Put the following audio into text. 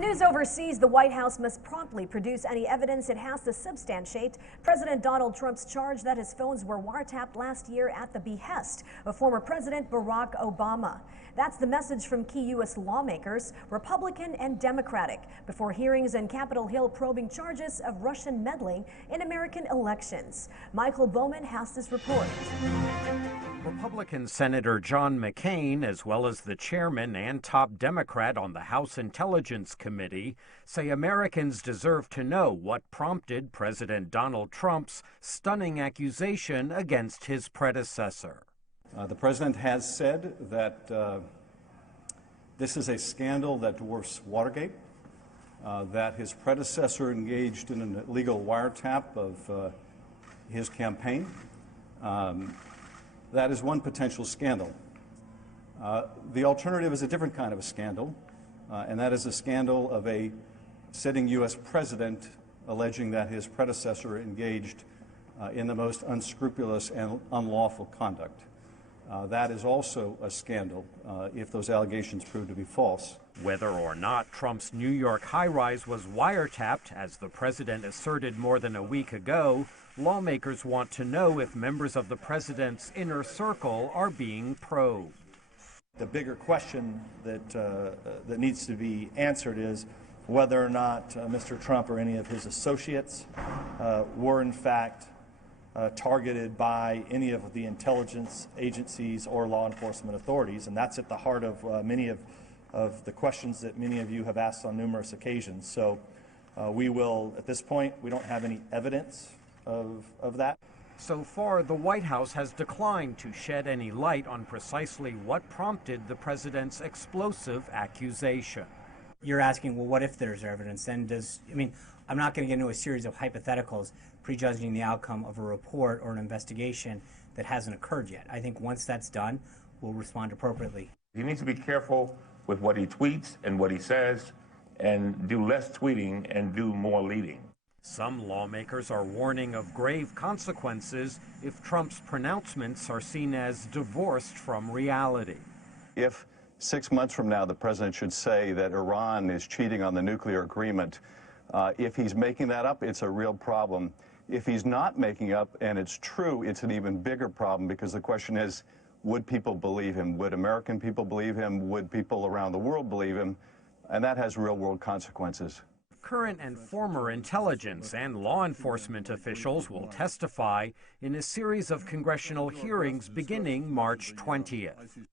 In news overseas, the White House must promptly produce any evidence it has to substantiate President Donald Trump's charge that his phones were wiretapped last year at the behest of former President Barack Obama. That's the message from key U.S. lawmakers, Republican and Democratic, before hearings in Capitol Hill probing charges of Russian meddling in American elections. Michael Bowman has this report. Republican Senator John McCain, as well as the chairman and top Democrat on the House Intelligence Committee, say Americans deserve to know what prompted President Donald Trump's stunning accusation against his predecessor. The president has said that this is a scandal that dwarfs Watergate, that his predecessor engaged in an illegal wiretap of his campaign. That is one potential scandal. The alternative is a different kind of a scandal, and that is a scandal of a sitting U.S. president alleging that his predecessor engaged in the most unscrupulous and unlawful conduct. That is also a scandal if those allegations prove to be false. Whether or not Trump's New York high-rise was wiretapped, as the president asserted more than a week ago, lawmakers want to know if members of the president's inner circle are being probed. The bigger question that needs to be answered is whether or not Mr. Trump or any of his associates were in fact targeted by any of the intelligence agencies or law enforcement authorities, and that's at the heart of many of the questions that many of you have asked on numerous occasions. So we will, at this point, we don't have any evidence of that. So far, the White House has declined to shed any light on precisely what prompted the president's explosive accusation. You're asking, well, what if there's evidence? And I'm not going to get into a series of hypotheticals prejudging the outcome of a report or an investigation that hasn't occurred yet. I think once that's done, we'll respond appropriately. He needs to be careful with what he tweets and what he says, and do less tweeting and do more leading. Some lawmakers are warning of grave consequences if Trump's pronouncements are seen as divorced from reality. If 6 months from now the president should say that Iran is cheating on the nuclear agreement, if he's making that up, it's a real problem. If he's not making up and it's true, it's an even bigger problem, because the question is, would people believe him? Would American people believe him? Would people around the world believe him? And that has real-world consequences. Current and former intelligence and law enforcement officials will testify in a series of congressional hearings beginning March 20th.